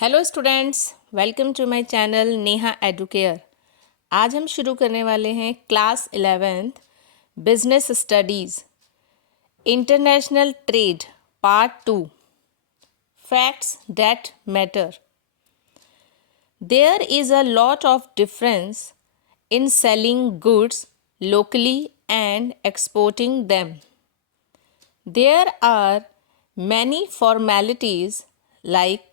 Hello students, welcome to my channel Neha Educare. आज हम शुरू करने वाले हैं class 11th business studies international trade part 2 facts that matter. There is a lot of difference in selling goods locally and exporting them. There are many formalities like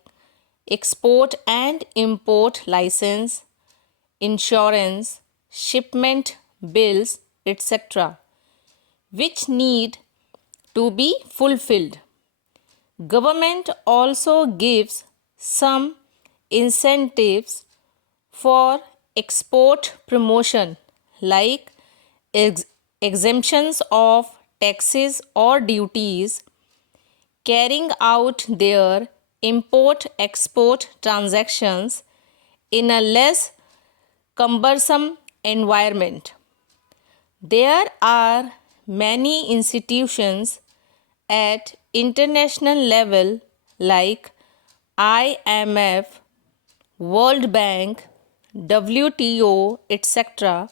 export and import license, insurance, shipment bills, etc., which need to be fulfilled. Government also gives some incentives for export promotion like exemptions of taxes or duties, carrying out their import-export transactions in a less cumbersome environment. There are many institutions at international level like IMF, World Bank, WTO, etc.,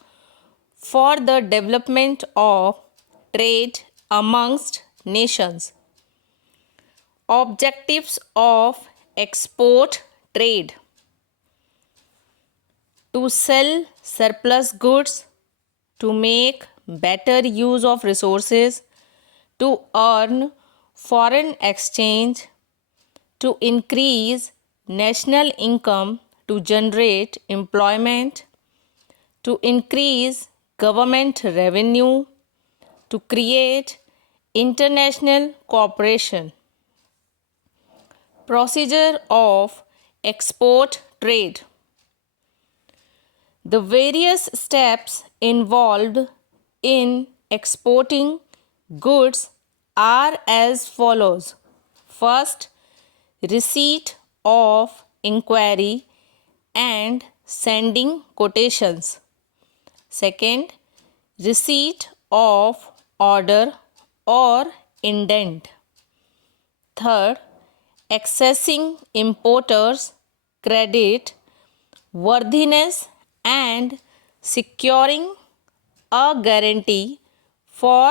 for the development of trade amongst nations. Objectives of export trade: to sell surplus goods, to make better use of resources, to earn foreign exchange, to increase national income, to generate employment, to increase government revenue, to create international cooperation. Procedure of export trade: the various steps involved in exporting goods are as follows. First, receipt of inquiry and sending quotations. Second, receipt of order or indent. Third, accessing importers' credit worthiness and securing a guarantee for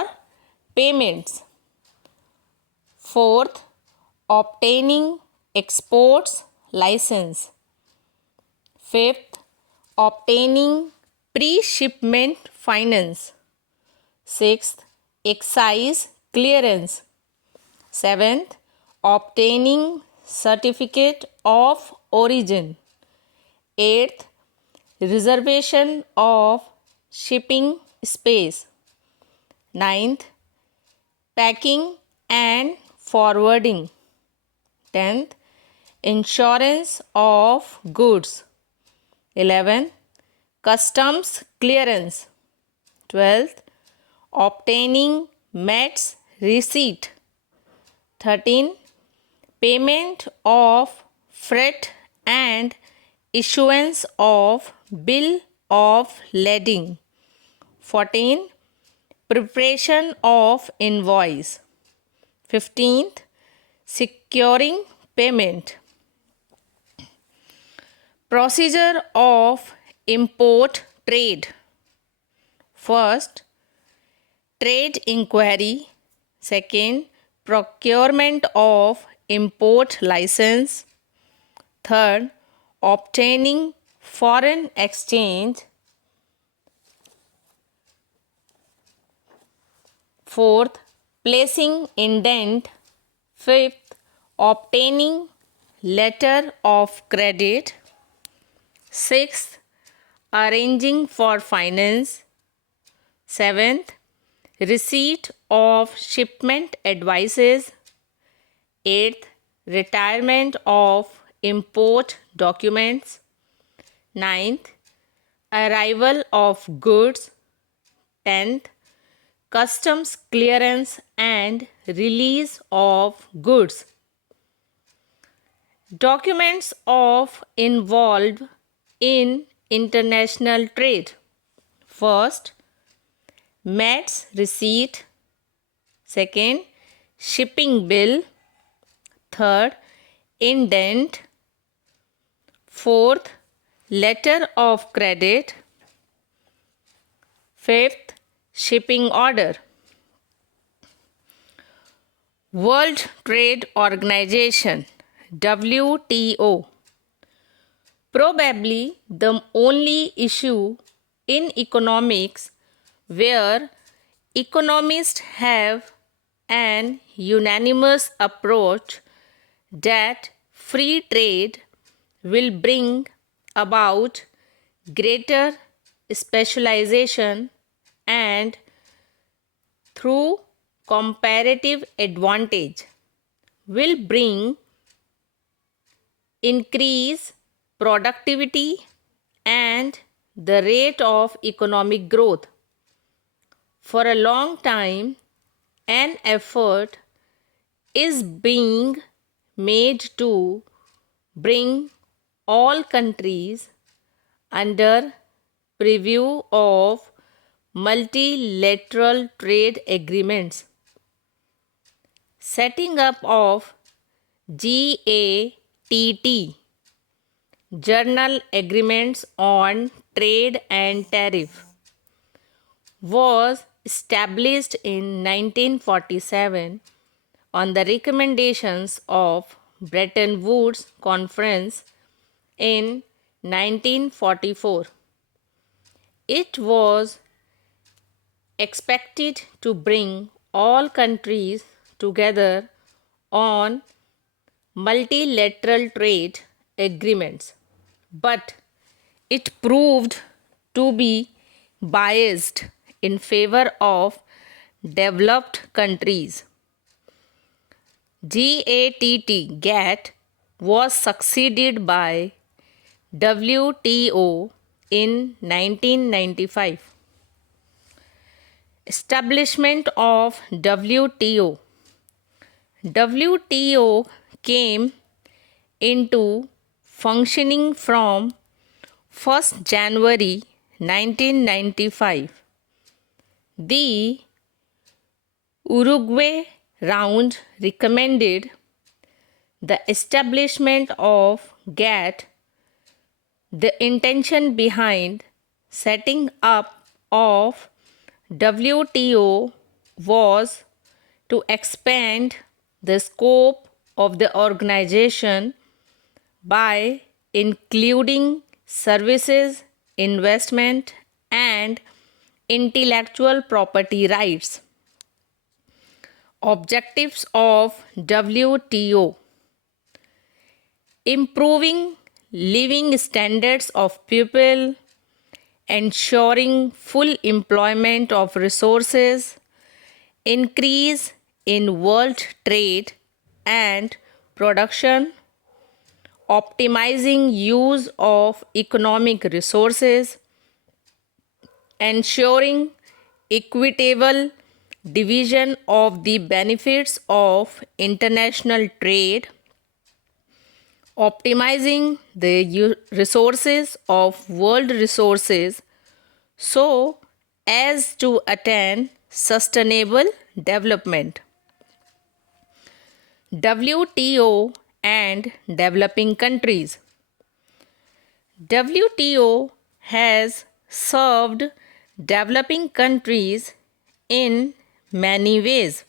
payments. Fourth, obtaining exports license. Fifth, obtaining pre-shipment finance. Sixth, excise clearance. Seventh, obtaining certificate of origin. Eighth, reservation of shipping space. Ninth, packing and forwarding. 10th, insurance of goods. 11th, customs clearance. 12th, obtaining MET's receipt. 13th, payment of freight and issuance of bill of lading. 14th, preparation of invoice. 15th, securing payment. Procedure of import trade: first, trade inquiry. Second, procurement of import license. Third, obtaining foreign exchange. Fourth, placing indent. Fifth, obtaining letter of credit. Sixth, arranging for finance. Seventh, receipt of shipment advices. Eighth, retirement of import documents. Ninth, arrival of goods. 10th, customs clearance and release of goods. Documents of involved in international trade: first, MET's receipt. Second, shipping bill. Third, indent. Fourth, letter of credit. Fifth, shipping order. World Trade Organization WTO. Probably the only issue in economics where economists have an unanimous approach that free trade will bring about greater specialization and through comparative advantage will bring increase productivity and the rate of economic growth. For a long time, an effort is being made to bring all countries under preview of multilateral trade agreements. Setting up of GATT, General Agreements on Trade and Tariff, was established in 1947 on the recommendations of Bretton Woods Conference in 1944. It was expected to bring all countries together on multilateral trade agreements, but it proved to be biased in favor of developed countries. GATT was succeeded by WTO in 1995. Establishment of WTO. WTO came into functioning from 1st January 1995. The Uruguay round recommended the establishment of GATT. The intention behind setting up of WTO was to expand the scope of the organization by including services, investment, and intellectual property rights. Objectives of WTO: improving living standards of people, ensuring full employment of resources, increase in world trade and production, optimizing use of economic resources, ensuring equitable division of the benefits of international trade, optimizing the resources of world resources so as to attain sustainable development. WTO and developing countries. WTO has served developing countries in many ways.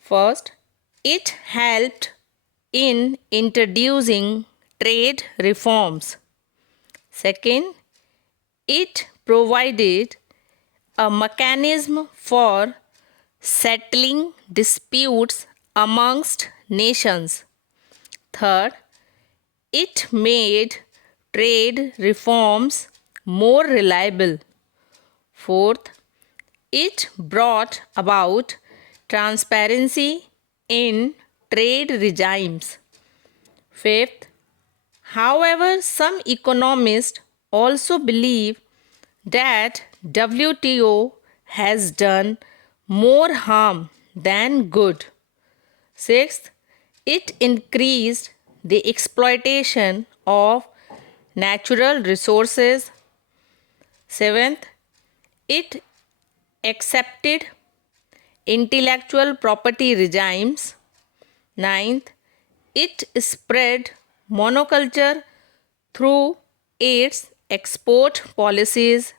First, it helped in introducing trade reforms. Second, it provided a mechanism for settling disputes amongst nations. Third, it made trade reforms more reliable. Fourth, it brought about transparency in trade regimes. Fifth, however, some economists also believe that WTO has done more harm than good. Sixth, it increased the exploitation of natural resources. Seventh, it accepted intellectual property regimes. Ninth, it spread monoculture through its export policies.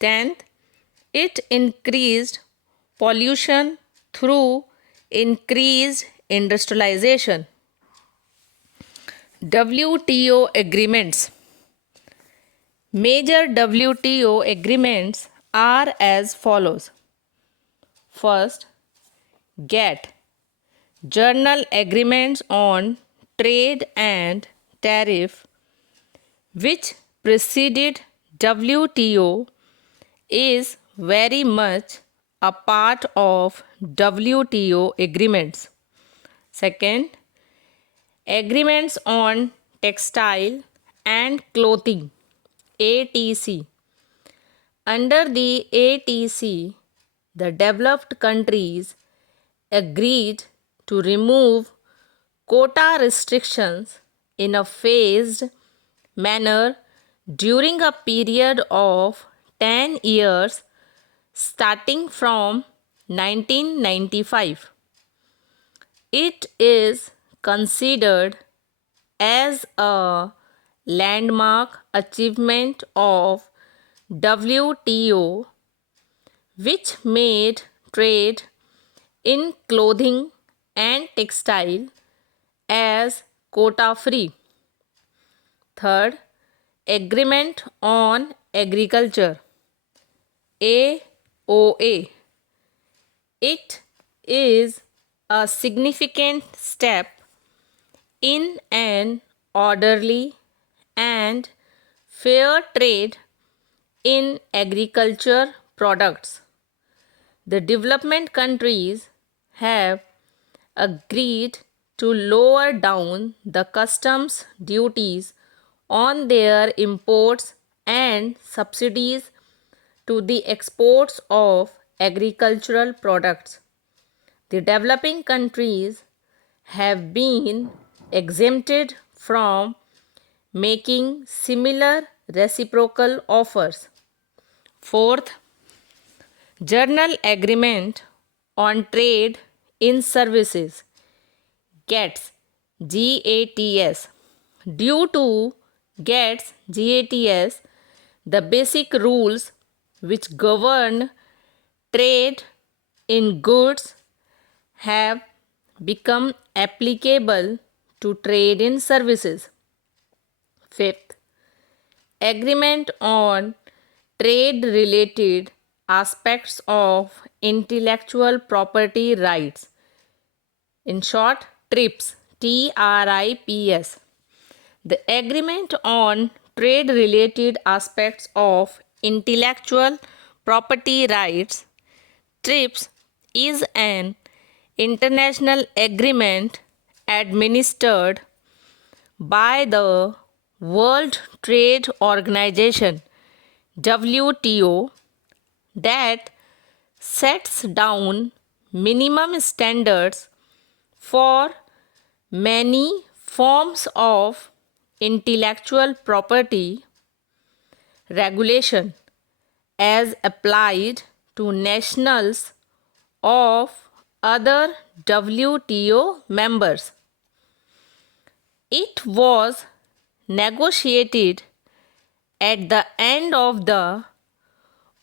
10th, it increased pollution through increased industrialization. WTO agreements. Major WTO agreements are as follows. First, GATT, General Agreements on Trade and Tariff, which preceded WTO, is very much a part of WTO agreements. Second, Agreements on Textile and Clothing, ATC. Under the ATC, the developed countries agreed to remove quota restrictions in a phased manner during a period of 10 years starting from 1995. It is considered as a landmark achievement of WTO, which made trade in clothing and textile as quota free. Third, Agreement on Agriculture, AOA. It is a significant step in an orderly and fair trade in agriculture products. The development countries have agreed to lower down the customs duties on their imports and subsidies to the exports of agricultural products. The developing countries have been exempted from making similar reciprocal offers. Fourth, General Agreement on Trade in Services, GATS, GATS. Due to GATS, the basic rules which govern trade in goods have become applicable to trade in services. Fifth, Agreement on Trade-related aspects of intellectual property rights. In short, TRIPS, TRIPS. The Agreement on Trade-related aspects of intellectual property rights, TRIPS, is an international agreement administered by the World Trade Organization, WTO, that sets down minimum standards for many forms of intellectual property regulation as applied to nationals of other WTO members. It was negotiated at the end of the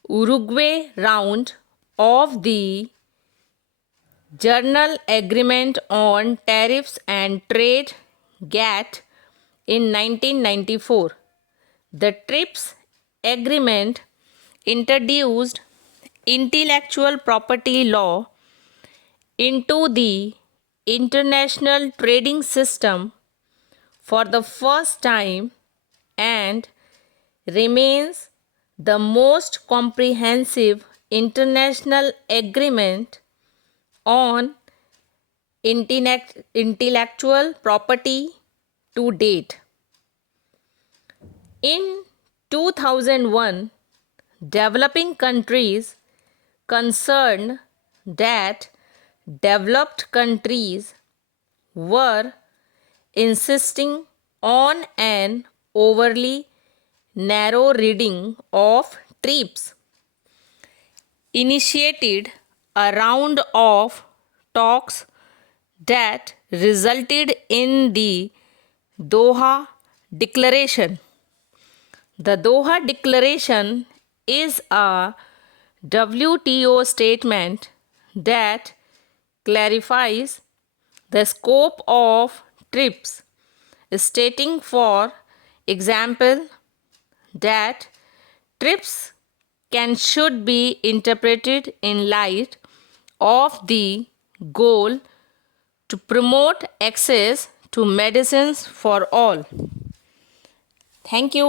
Uruguay round of the General Agreement on Tariffs and Trade, GATT, in 1994. The TRIPS agreement introduced intellectual property law into the international trading system for the first time and remains the most comprehensive international agreement on intellectual property to date. In 2001, developing countries concerned that developed countries were insisting on an overly narrow reading of TRIPS initiated a round of talks that resulted in the Doha Declaration. The Doha Declaration is a WTO statement that clarifies the scope of TRIPS, stating, for example, that TRIPS can should be interpreted in light of the goal to promote access to medicines for all. Thank you.